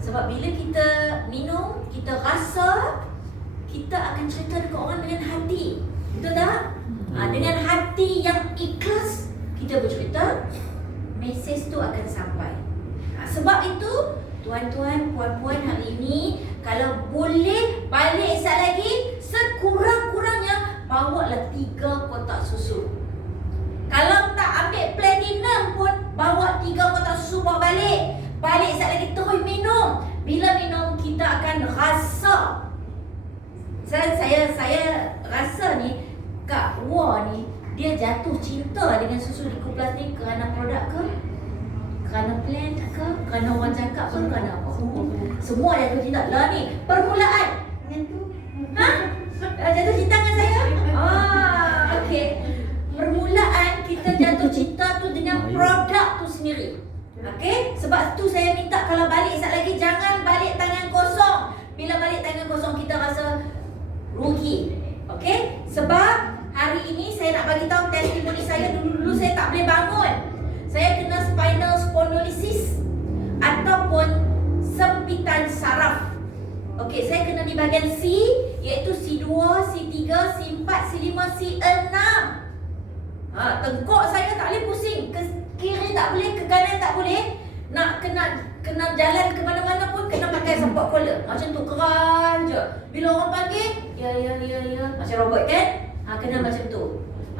Sebab bila kita minum, kita rasa, kita akan cerita dekat orang dengan hati. Betul tak? Dengan hati yang ikhlas, kita bercerita, mesej tu akan sampai. Sebab itu, tuan-tuan, puan-puan hari ini, kalau boleh balik sekali lagi, sekurang-kurangnya bawalah 3 kotak susu. Kalau tak ambil platinum pun, bawa 3 kotak susu bawa balik. Balik sekali lagi terus minum. Bila minum, kita akan rasa. Saya rasa ni Kak Wah ni, dia jatuh cinta dengan susu Liku Plus ni kerana produk ke? Kerana plan ke? Kerana orang cakap ke? Kerana apa? Semua jatuh cinta. Lah ni, permulaan. Jatuh cinta dengan saya? Okey. Permulaan kita jatuh cinta tu dengan produk tu sendiri. Okey? Sebab tu saya minta kalau balik sekali lagi, jangan balik tangan kosong. Bila balik tangan kosong, kita rasa rugi. Okey? Sebab hari ini saya nak bagi tahu testimoni saya. Dulu saya tak boleh bangun. Saya kena spinal spondylosis ataupun sempitan saraf. Okey, saya kena di bahagian C, iaitu C2, C3, C4, C5, C6. Tengkok saya tak boleh pusing. Ke kiri tak boleh, ke kanan tak boleh. Nak kena jalan ke mana-mana pun kena pakai support collar. Macam tu, keras je. Bila orang panggil, ya. Macam robot kan? Kena macam tu.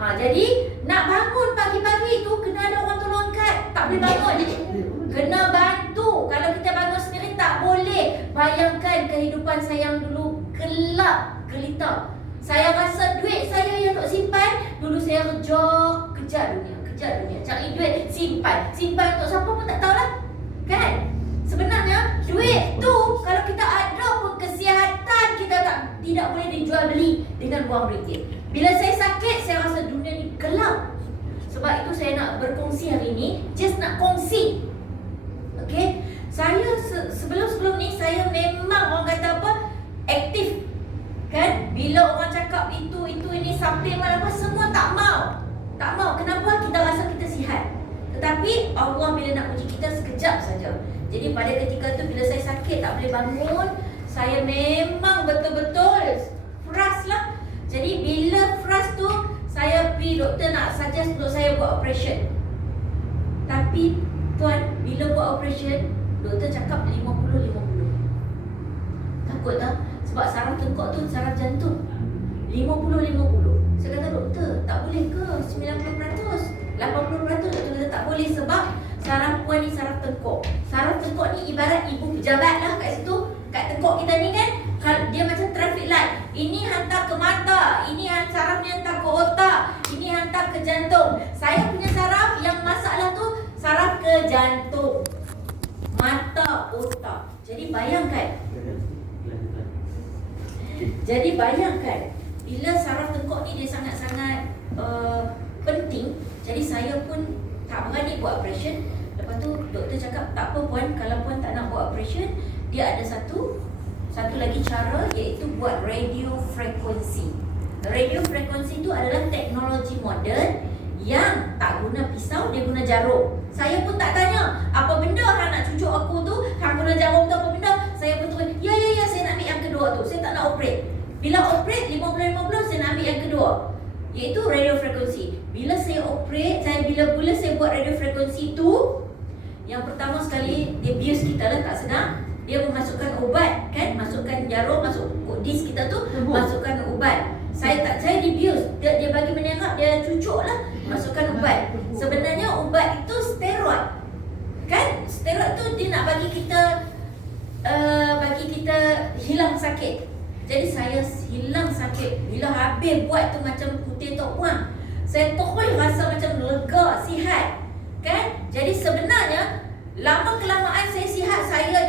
Jadi nak bangun pagi-pagi tu kena ada orang tolong angkat. Tak boleh bangun. Kena bantu. Kalau kita bangun sendiri tak boleh. Bayangkan kehidupan saya yang dulu gelap gelita. Saya rasa duit saya yang tak simpan, dulu saya kejar dunia. Cari duit, simpan untuk siapa pun tak tahulah. Kan? Sebenarnya duit tu kalau kita ada pun kesihatan kita tidak boleh dijual beli dengan wang ringgit. Bila saya sakit, saya rasa dunia ni gelap. Sebab itu saya nak berkongsi hari ini, just nak kongsi. Okey? Saya sebelum ni saya memang orang kata apa? Aktif. Kan? Bila orang cakap itu ini suplemen apa, semua tak mau. Kenapa? Kita rasa kita sihat. Tetapi Allah bila nak uji kita sekejap saja. Jadi pada ketika tu bila saya sakit tak boleh bangun, saya memang betul-betul frust lah. Jadi bila frust tu, saya pergi doktor nak suggest untuk saya buat operation. Tapi tuan, bila buat operation, doktor cakap 50-50. Takut tak? Sebab saraf tengkok tu saraf jantung. 50-50. Saya kata doktor, tak boleh ke 90%? 80% doktor kata tak boleh sebab saraf puan ni saraf tengkok. Saraf tengkok ni ibarat ibu pejabat lah kat situ. Kat tengkok kita ni kan, dia macam traffic light. Ini hantar ke mata, ini saraf ni hantar ke otak, ini hantar ke jantung. Saya punya saraf yang masalah tu saraf ke jantung, mata, otak. Jadi bayangkan bila saraf tengkok ni dia sangat-sangat penting. Jadi saya pun tak berani buat operation. Lepas tu doktor cakap tak apa puan, kalau puan tak nak buat operation, dia ada satu lagi cara, iaitu buat radio frekuensi. Radio frekuensi itu adalah teknologi moden yang tak guna pisau, dia guna jarum. Saya pun tak tanya apa benda hang nak cucuk aku tu, hang guna jarum tu apa benda. Saya pun terus ya saya nak ambil yang kedua tu. Saya tak nak operate. Bila operate 50-50 saya nak ambil yang kedua, iaitu radio frekuensi. Bila saya operate, bila saya buat radio frekuensi tu, yang pertama sekali dia bius kita lah tak senang. Dia memasukkan ubat kan, masukkan jarum, masuk disk kita tu, masukkan ubat. Saya dibius, dia bagi menengok, dia cucuk lah, masukkan ubat. Sebenarnya ubat itu steroid. Kan? Steroid tu dia nak bagi kita hilang sakit. Jadi saya hilang sakit. Bila habis buat tu macam putih tok puang, saya terus rasa macam lega, sihat. Kan? Jadi sebenarnya lama kelamaan saya sihat, saya lah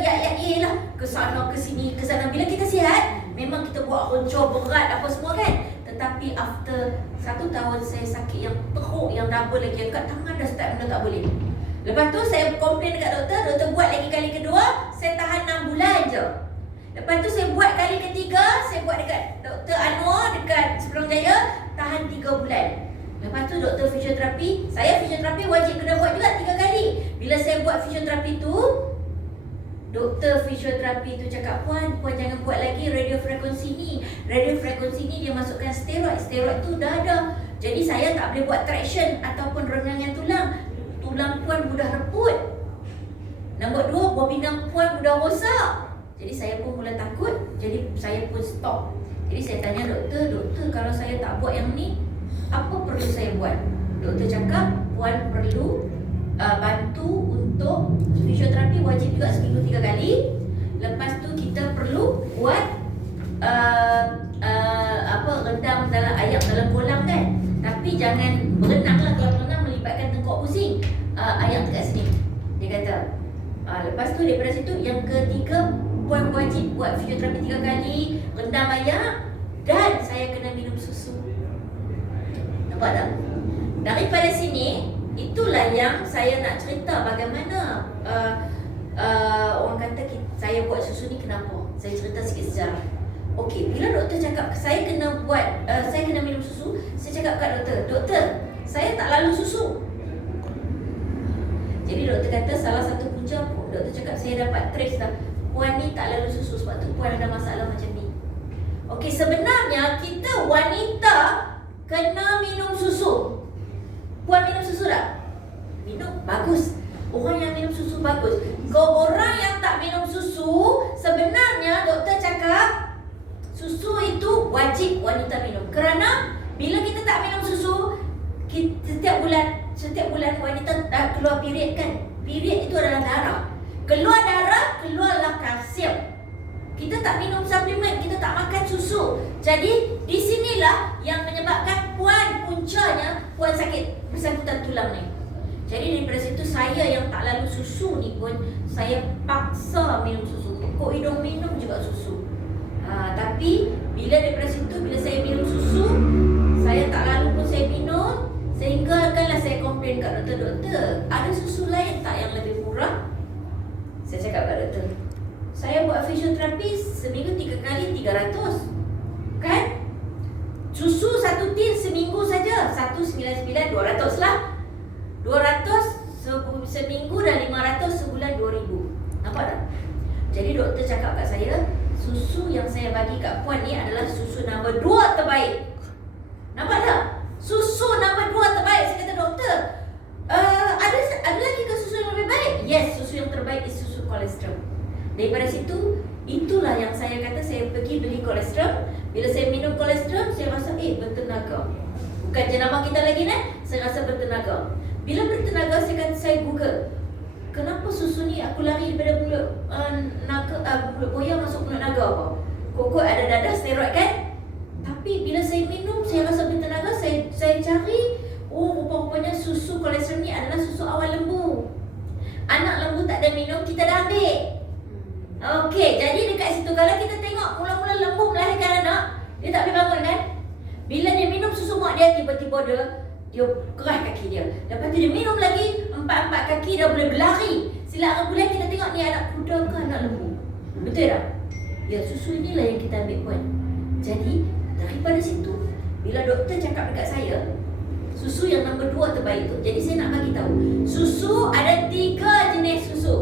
ke sana ke sini ke sana. Bila kita sihat, memang kita buat roncor berat apa semua kan. Tetapi after 1 tahun saya sakit yang teruk, yang double lagi, angkat tangan dah start benda tak boleh. Lepas tu saya komplain dekat doktor buat lagi kali kedua, saya tahan 6 bulan je. Lepas tu saya buat kali ketiga, saya buat dekat Dr. Anwar dekat Seberang Jaya, tahan 3 bulan. Lepas tu doktor fisioterapi, saya fisioterapi wajib kena buat juga 3 kali. Bila saya buat fisioterapi tu, doktor fisioterapi tu cakap, puan jangan buat lagi radiofrekuensi ni. Radiofrekuensi ni dia masukkan steroid. Steroid tu dah ada. Jadi saya tak boleh buat traction ataupun renggangan tulang. Tulang puan mudah reput. Nombor 2, buah pinggang puan mudah rosak. Jadi saya pun mula takut. Jadi saya pun stop. Jadi saya tanya doktor kalau saya tak buat yang ni, apa perlu saya buat? Doktor cakap, puan perlu bantu untuk fisioterapi, wajib juga seminggu 3 kali. Lepas tu kita perlu buat rendam dalam air dalam kolam kan. Tapi jangan berenang lah, kalau berenang melibatkan tengkok pusing. Air dekat sini, dia kata. Lepas tu daripada situ, yang ketiga, puan wajib buat fisioterapi 3 kali, rendam air, dan saya kena minum susu. Nampak tak? Daripada sini, itulah yang saya nak cerita bagaimana orang kata saya buat susu ni kenapa. Saya cerita sikit sejarah. Okey, bila doktor cakap saya kena minum susu, saya cakap kat doktor, saya tak lalu susu. Jadi doktor kata salah satu punca, doktor cakap saya dapat trace dah, puan ni tak lalu susu, sebab tu puan ada masalah macam ni. Okey, sebenarnya kita wanita kena minum susu. Puan minum susu tak? Minum, bagus. Orang yang minum susu bagus. Kalau orang yang tak minum susu, sebenarnya doktor cakap susu itu wajib wanita minum. Kerana bila kita tak minum susu, setiap bulan wanita dah keluar period kan. Period itu adalah darah. Keluar darah, keluarlah kalsium. Kita tak minum suplemen, kita tak makan susu. Jadi di sinilah yang menyebabkan puncanya puan sakit bersangkutan tulang ni. Jadi daripada situ saya yang tak lalu susu ni pun saya paksa minum susu. Kok hidung minum juga susu. Tapi bila daripada situ, bila saya minum susu, saya tak lalu pun saya minum. Sehingga kanlah saya komplain kat doktor, ada susu lain tak yang lebih murah? Saya cakap kat doktor, saya buat fisioterapi seminggu 3 kali 300. Kan? Susu 1 tin seminggu saja 199, 200 lah. 200 seminggu dan 500 sebulan 2000. Nampak tak? Jadi doktor cakap kat saya, susu yang saya bagi kat puan ni adalah susu nombor 2 terbaik. Nampak tak? Susu nombor 2 terbaik. Saya kata doktor, ada lagi ke susu yang lebih baik? Yes, susu yang terbaik is susu kolesterol. Daripada situ, itulah yang saya kata saya pergi beli kolesterol. Bila saya minum kolesterol, saya rasa bertenaga. Bukan jenama kita lagi saya rasa bertenaga. Bila bertenaga, saya Google, kenapa susu ni aku lari daripada mulut mulut buaya masuk mulut naga apa? Kok ada dadah steroid kan? Tapi bila saya minum, saya rasa bertenaga. Saya cari, rupa-rupanya susu kolesterol ni adalah susu awal lembu. Anak lembu tak ada minum, kita dah ambil. Okey, jadi dekat situ kalau kita tengok mula-mula lembu melahirkan anak, dia tak boleh bangun kan? Bila dia minum susu mak dia, tiba-tiba dia keras kaki dia. Lepas tu dia minum lagi, 4 kaki dah boleh berlari. Sila bulan kita tengok ni anak kuda ke anak lembu. Betul tak? Ya, susu inilah yang kita ambil puan. Jadi daripada situ, bila doktor cakap dekat saya susu yang nombor 2 terbaik tu, jadi saya nak bagi tahu, susu ada 3 jenis susu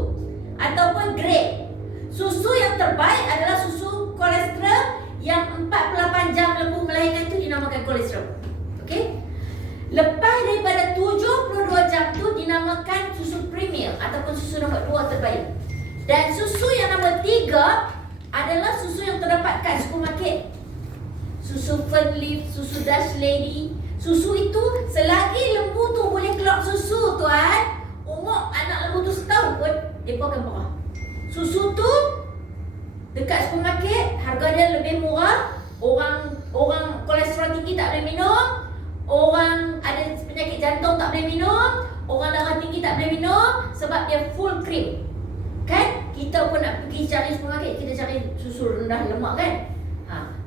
ataupun grade. Susu yang terbaik adalah susu kolesterol yang 48 jam lembu melahirkan tu dinamakan kolesterol. Okey? Lepas daripada 72 jam tu dinamakan susu premier ataupun susu nombor 2 terbaik. Dan susu yang nombor 3 adalah susu yang terdapat kat supermarket. Susu Fernleaf, susu Dutch Lady. Susu itu selagi lembu tu boleh keluar susu tuan, umur anak lembu tu setahun pun dia pun akan berah. Susu tu dekat supermarket harga dia lebih murah. Orang kolesterol tinggi tak boleh minum, orang ada penyakit jantung tak boleh minum, orang darah tinggi tak boleh minum sebab dia full cream. Kan? Kita pun nak pergi cari supermarket, kita cari susu rendah lemak kan?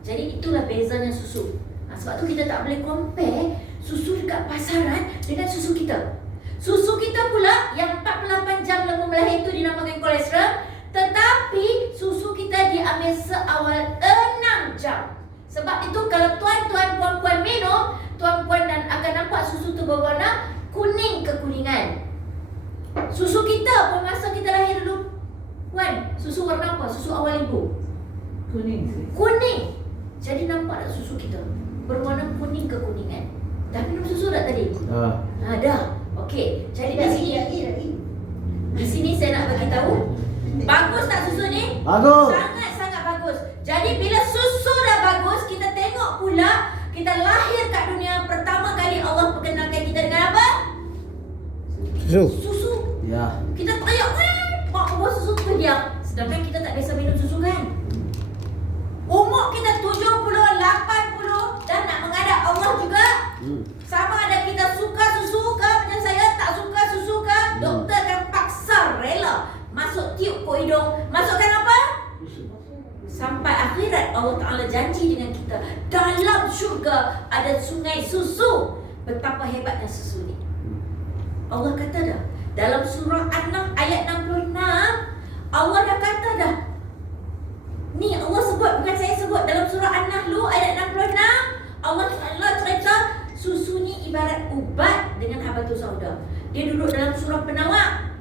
Jadi itulah bezanya susu. Sebab tu kita tak boleh compare susu dekat pasaran dengan susu kita. Susu kita pula yang 48 jam lembu melahir itu dinamakan kolesterol, tetapi susu kita diambil seawal 6 jam. Sebab itu kalau tuan-tuan, puan-puan minum, tuan-puan dan akan nampak susu tu berwarna kuning kekuningan. Susu kita pun masa kita lahir dulu, puan, Susu warna apa? Susu awal ibu. Kuning. Kuning. Jadi nampak tak susu kita? Berwarna kuning kekuningan. Dah minum susu tak tadi? Dah. Okey. Jadi di sini di sini saya nak bagi tahu. Bagus tak susu ni? Bagus. Sangat-sangat bagus. Jadi bila susu dah bagus, kita tengok pula kita lahir kat dunia pertama kali Allah perkenalkan kita dengan apa? Susu. Ya. Kita teriak, mak bawa susu tu diam. Sedangkan kita tak biasa minum susu kan? Umur kita 70, 80 dan nak menghadap Allah juga. Sama ada kita suka susu ke macam saya tak suka susu ke, doktor akan paksa rela masuk tiup ke hidung. Masukkan apa? Sampai akhirat Allah Ta'ala janji dengan kita, dalam syurga ada sungai susu. Betapa hebatnya susu ni. Allah kata dah dalam surah An-Nahl ayat 66, Allah dah kata dah. Ni Allah sebut, bukan saya sebut. Dalam surah An-Nahl ayat 66, Allah cerita susu ni ibarat ubat dengan habatus sauda. Dia duduk dalam surah Penawar.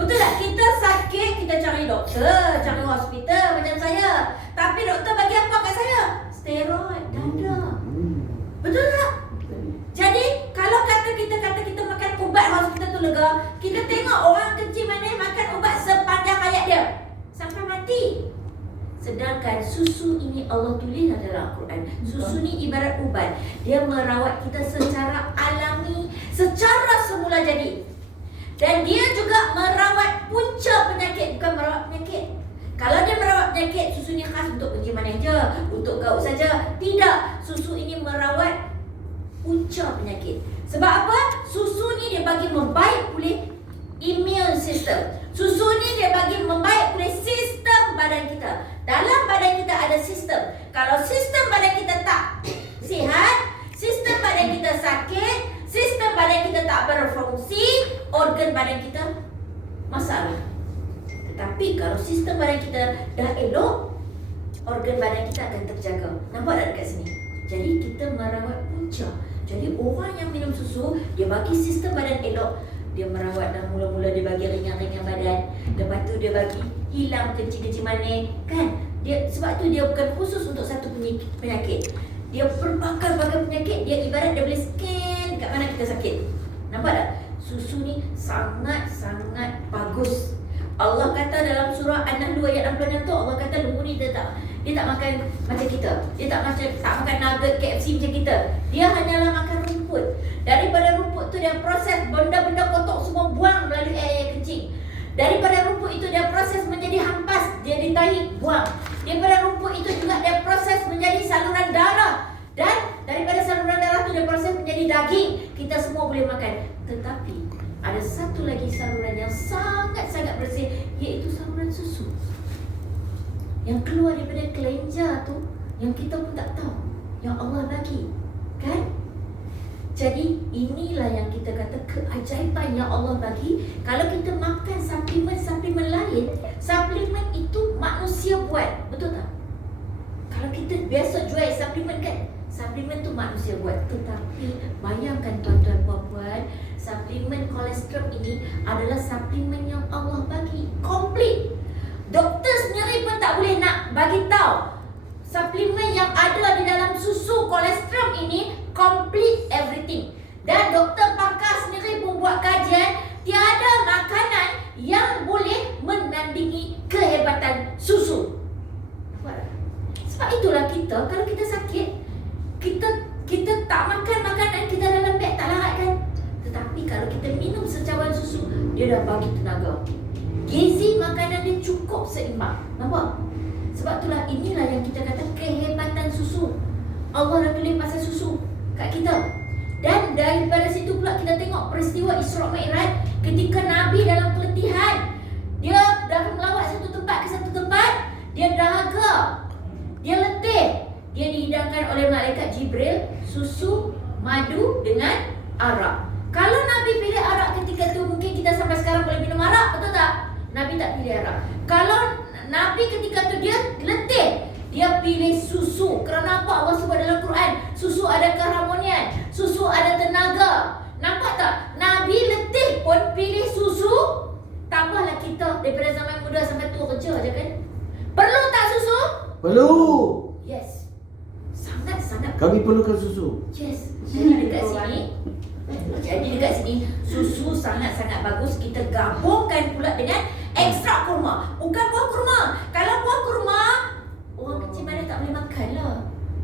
Betul tak? Kita sakit, kita cari doktor, cari hospital macam saya. Tapi doktor bagi apa kat saya? Steroid, dada. Betul tak? Jadi kalau kata kita makan ubat hospital tu lega, kita tengok orang kecil mana makan ubat sepanjang hayat dia sampai mati. Sedangkan susu ini Allah tulis dalam Al-Quran. Susu ni ibarat ubat. Dia merawat kita secara alami, secara semula jadi. Dan dia juga merawat punca penyakit, bukan merawat penyakit. Kalau dia merawat penyakit, susu ni khas untuk kencing manis je, untuk gaut saja. Tidak, susu ini merawat punca penyakit. Sebab apa? Susu ni dia bagi membaik pulih immune system. Susu ni dia bagi membaik pulih sistem badan kita. Dalam badan kita ada sistem. Kalau sistem badan kita tak sihat, sistem badan kita sakit, sistem badan kita tak berfungsi, organ badan kita masalah. Tetapi kalau sistem badan kita dah elok, organ badan kita akan terjaga. Nampak tak dekat sini? Jadi kita merawat punca. Jadi orang yang minum susu, dia bagi sistem badan elok. Dia merawat dah mula-mula dia bagi ringan-ringan badan. Lepas tu dia bagi hilang kencing-kencing manis, kan? Dia sebab tu dia bukan khusus untuk satu penyakit. Dia berbagai-bagai penyakit. Dia ibarat dia boleh scan kat mana kita sakit. Nampak tak? Susu ni sangat-sangat bagus. Allah kata dalam surah An-Nahl ayat 66 tu, Allah kata lembu ni dia tak makan macam kita. Dia tak makan nugget KFC macam kita. Dia hanyalah makan rumput. Daripada rumput tu dia proses benda-benda kotor semua buang melalui air kencing. Daripada rumput itu dia proses menjadi hampas, dia ditarik, buang. Daripada rumput itu juga dia proses menjadi saluran darah. Dan daripada saluran darah tu dia proses menjadi daging. Kita semua boleh makan. Tetapi ada satu lagi saluran yang sangat-sangat bersih, iaitu saluran susu. Yang keluar daripada kelenjar tu, yang kita pun tak tahu, yang Allah bagi. Kan? Jadi inilah yang kita kata keajaiban yang Allah bagi. Kalau kita makan suplemen lain, suplemen itu manusia buat. Betul tak? Kalau kita biasa jual suplemen kan, suplemen tu manusia buat. Tetapi bayangkan tuan-tuan puan-puan, suplemen kolesterol ini adalah suplemen yang Allah bagi komplit. Doktor sendiri pun tak boleh nak bagi tahu suplemen yang ada di dalam susu kolesterol ini complete everything. Dan doktor pakar sendiri pun buat kajian, tiada makanan yang boleh menandingi kehebatan susu. Sebab itulah kita, kalau kita sakit, kita tak makan makanan, kita dalam beg tak larat kan. Tetapi kalau kita minum secawan susu, dia dah bagi tenaga. Gizi makanan dia cukup seimbang. Nampak? Sebab itulah inilah yang kita kata kehebatan susu. Allah dah tulis pasal susu kat kita. Dan daripada situ pula kita tengok peristiwa Isra Mi'raj ketika Nabi dalam keletihan. Dia dah melawat satu tempat ke satu tempat, dia dahaga, dia letih. Dia dihidangkan oleh malaikat Jibril susu, madu dengan arak. Kalau Nabi pilih arak ketika tu, mungkin kita sampai sekarang boleh minum arak, betul tak? Nabi tak pilih arak. Kalau Nabi ketika tu dia letih, dia pilih susu. Kerana apa? Allah sebut dalam Quran, susu ada keharmonian, susu ada tenaga. Nampak tak? Nabi letih pun pilih susu, Tambahlah kita daripada zaman muda sampai tua kerja je kan. Perlu tak susu? Perlu. Yes. Sangat-sangat. Kami perlukan susu. Yes. Jadi dekat sini susu sangat-sangat bagus. Kita gabungkan pula dengan ekstrak kurma. Bukan buah kurma. Kalau buah kurma, orang kecil mana tak boleh makan lah.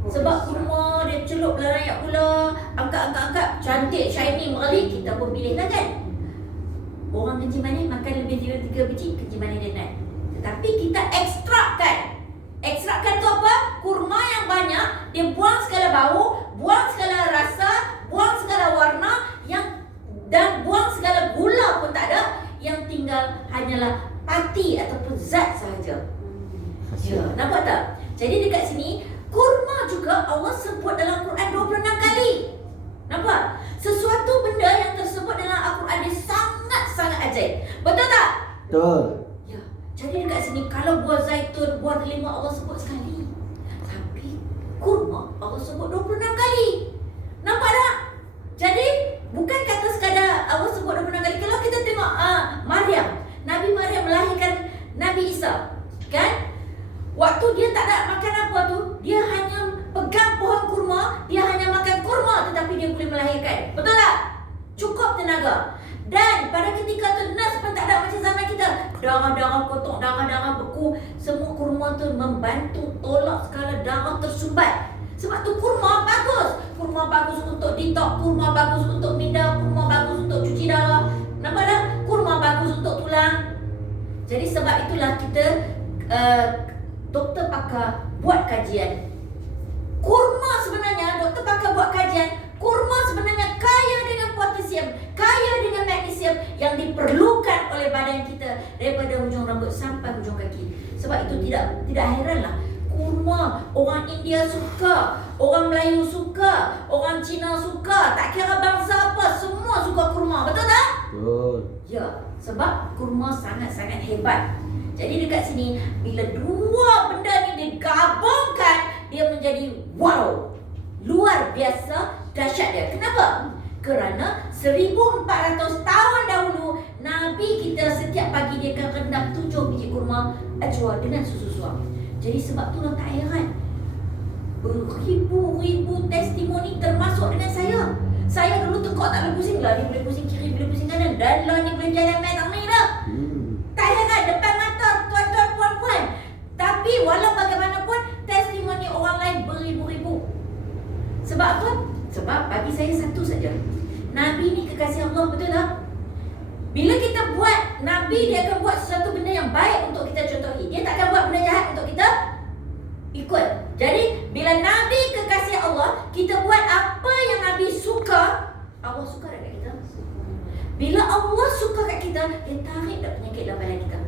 Sebab kurma dia celup dalam rakyat pula. Angkat, cantik, shiny, merali. Kita pun pilih lah kan. Orang kencing manis makan lebih 3 biji, kencing manis dia naik. Tetapi kita ekstrakkan. Ekstrakkan tu apa? Kurma yang banyak. Dia buang segala bau, buang segala rasa, buang segala warna, dan buang segala gula pun tak ada. Yang tinggal hanyalah pati ataupun zat sahaja. Ya, nampak tak? Jadi dekat sini kurma juga Allah sebut dalam Quran 26 kali. Nampak? Sesuatu benda yang tersebut dalam Al-Quran dia sangat-sangat ajaib. Betul tak? Betul. Ya. Jadi dekat sini kalau buah zaitun, buah delima Allah sebut sekali. Tapi kurma Allah sebut 26 kali. Nampak tak? Jadi bukan kata sekadar Allah sebut 26 kali. Kalau kita tengok Maryam, Nabi Maryam melahirkan Nabi Isa, kan? Waktu dia tak nak makan apa tu, dia hanya pegang pohon kurma, dia hanya makan kurma tetapi dia boleh melahirkan. Betul tak? Cukup tenaga. Dan pada ketika tu nurse pun tak ada macam zaman kita. Darah-darah kotor, darah-darah beku. Semua kurma tu membantu tolak segala darah tersumbat. Sebab tu kurma bagus. Kurma bagus untuk detox, kurma bagus untuk minda, kurma bagus untuk cuci darah. Nampak tak? Kurma bagus untuk tulang. Jadi sebab itulah kita doktor pakar buat kajian. Kurma sebenarnya, doktor pakar buat kajian, kurma sebenarnya kaya dengan potasium, kaya dengan magnesium yang diperlukan oleh badan kita daripada hujung rambut sampai hujung kaki. Sebab itu tidak heranlah kurma orang India suka, orang Melayu suka, orang Cina suka, tak kira bangsa apa, semua suka kurma. Betul tak? Betul. Ya, sebab kurma sangat-sangat hebat. Jadi dekat sini bila dua benda ni digabungkan, dia menjadi wow, luar biasa dahsyat dia. Kenapa? Kerana 1400 tahun dahulu Nabi kita setiap pagi dia akan rendam 7 biji kurma ajwa dengan susu suam. Jadi sebab tu tak heran beribu-ribu testimoni termasuk dengan saya. Saya dulu tengok tak boleh pusing lah, dia boleh pusing kiri, boleh pusing kanan, dan lah ni boleh jalan main tak main dah. Tak heran depan mata tuan-tuan puan-puan. Tapi walau bagaimanapun testimoni orang lain beribu-ribu. Sebab apa? Sebab bagi saya satu saja. Nabi ni kekasih Allah, betul tak? Bila kita buat, Nabi dia akan buat sesuatu benda yang baik untuk kita contohi. Dia tak akan buat benda jahat untuk kita ikut. Jadi bila Nabi kekasih Allah, kita buat apa yang Nabi suka, Allah suka dekat kita. Bila Allah suka kat kita, dia tarik dah penyakit dalam badan kita.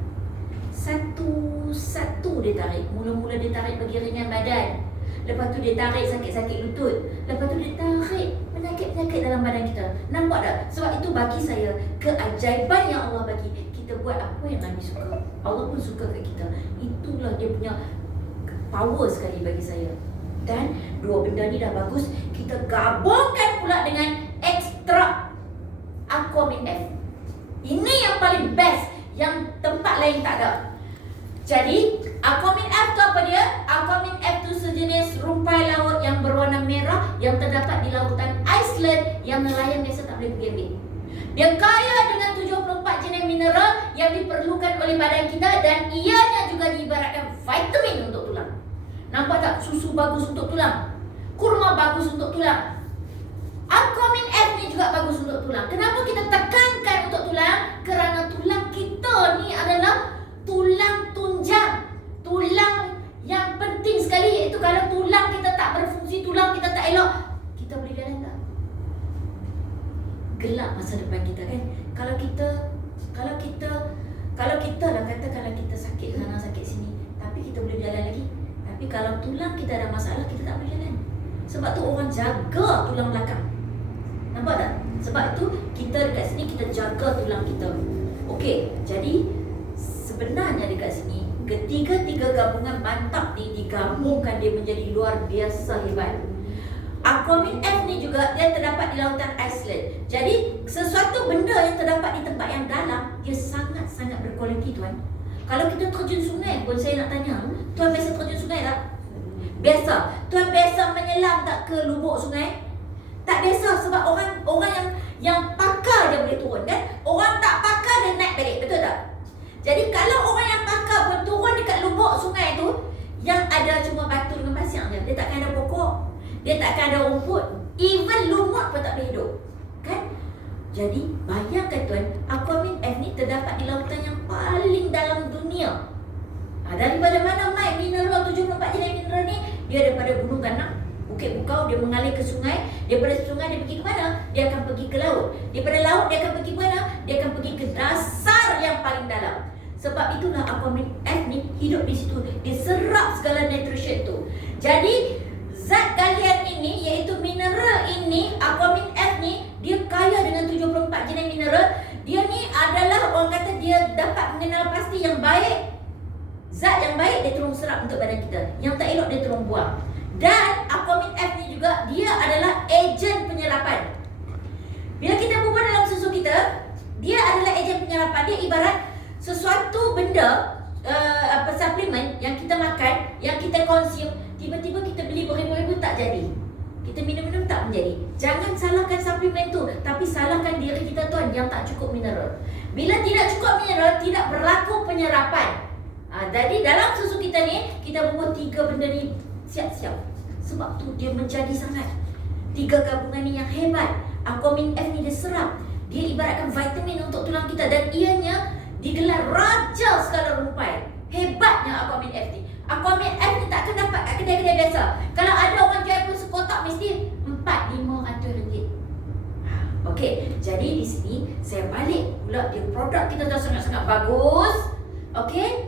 Satu-satu dia tarik. Mula-mula dia tarik bagi ringan badan. Lepas tu dia tarik sakit-sakit lutut. Lepas tu dia tarik penyakit-penyakit dalam badan kita. Nampak tak? Sebab itu bagi saya, keajaiban yang Allah bagi, kita buat apa yang Nabi suka. Allah pun suka kat kita. Itulah dia punya power sekali bagi saya. Dan dua benda ni dah bagus, kita gabungkan pula dengan ekstrak Aquamin F. Ini yang paling best, yang tempat lain tak ada. Jadi Aquamin F tu apa dia? Aquamin F tu sejenis rumpai laut yang berwarna merah yang terdapat di lautan Iceland yang nelayan biasa tak boleh pergi ambil. Dia kaya dengan 74 jenis mineral yang diperlukan oleh badan kita, dan ianya juga diibaratkan vitamin untuk tulang. Nampak tak? Susu bagus untuk tulang, kurma bagus untuk tulang, Aquamin F ni juga bagus untuk tulang. Kenapa kita tekankan untuk tulang? Kerana tulang kita ni adalah tulang tunjang, tulang yang penting sekali. Iaitu kalau tulang kita tak berfungsi, tulang kita tak elok, kita boleh jalan tak? Gelap masa depan kita kan. Kalau kita lah katakanlah kita sakit sana sakit sini, tapi kita boleh jalan lagi. Tapi kalau tulang kita ada masalah, kita tak boleh jalan. Sebab tu orang jaga tulang belakang. Nampak tak? Sebab itu kita dekat sini kita jaga tulang kita. Okey, jadi sebenarnya dekat sini ketiga-tiga gabungan mantap ni digabungkan, dia menjadi luar biasa hebat. Aquamin F ni juga dia terdapat di lautan Iceland. Jadi sesuatu benda yang terdapat di tempat yang dalam, dia sangat-sangat berkualiti tuan. Kalau kita terjun sungai pun, saya nak tanya, tuan biasa terjun sungai tak? Biasa. Tuan biasa menyelam tak ke lubuk sungai? Tak biasa, sebab orang yang pakar dia boleh turun kan? Orang tak pakar dia naik balik, betul tak? Jadi kalau orang yang pakar pun turun dekat lubuk sungai tu, yang ada cuma batu dengan pasir je, dia takkan ada pokok, dia takkan ada rumput, even lumut pun tak boleh hidup, kan? Jadi bayangkan tuan, Aquamin F ni terdapat di lautan yang paling dalam dunia. Daripada mana mai mineral 74 jenis mineral ni? Dia daripada gunung ganang, bukit bukau, dia mengalir ke sungai. Daripada sungai dia pergi ke mana? Dia akan pergi ke laut. Daripada laut dia akan pergi ke mana? Dia akan pergi ke dasar yang paling dalam. Sebab itulah Aquamin F ni hidup di situ. Dia serap segala nutrient tu. Jadi zat galian ini, iaitu mineral ini, Aquamin F ni, dia kaya dengan 74 jenis mineral. Dia ni adalah, orang kata dia dapat mengenal pasti yang baik. Zat yang baik dia tolong serap untuk badan kita, yang tak elok dia tolong buang. Dan Aquamin F ni juga, dia adalah ejen penyerapan. Bila kita bubuh dalam susu kita, dia adalah ejen penyerapan. Dia ibarat sesuatu benda, suplemen yang kita makan, yang kita consume, tiba-tiba kita beli beribu-ribu tak jadi. Kita minum-minum tak menjadi. Jangan salahkan suplemen tu, tapi salahkan diri kita tuan yang tak cukup mineral. Bila tidak cukup mineral, tidak berlaku penyerapan. Jadi dalam susu kita ni, kita bubuh 3 benda ni siap-siap. Sebab tu dia menjadi sangat. 3 gabungan ni yang hebat. Aquamin F ni dia serap. Dia ibaratkan vitamin untuk tulang kita, dan ianya digelar raja segala rumpai. Hebatnya Aquamin F ni. Aquamin F ni tak akan dapat kat kedai-kedai biasa. Kalau ada orang jual pun sekotak mesti 4-500 ringgit. Okey, jadi di sini saya balik pula, dia produk kita dah sangat-sangat bagus. Okey,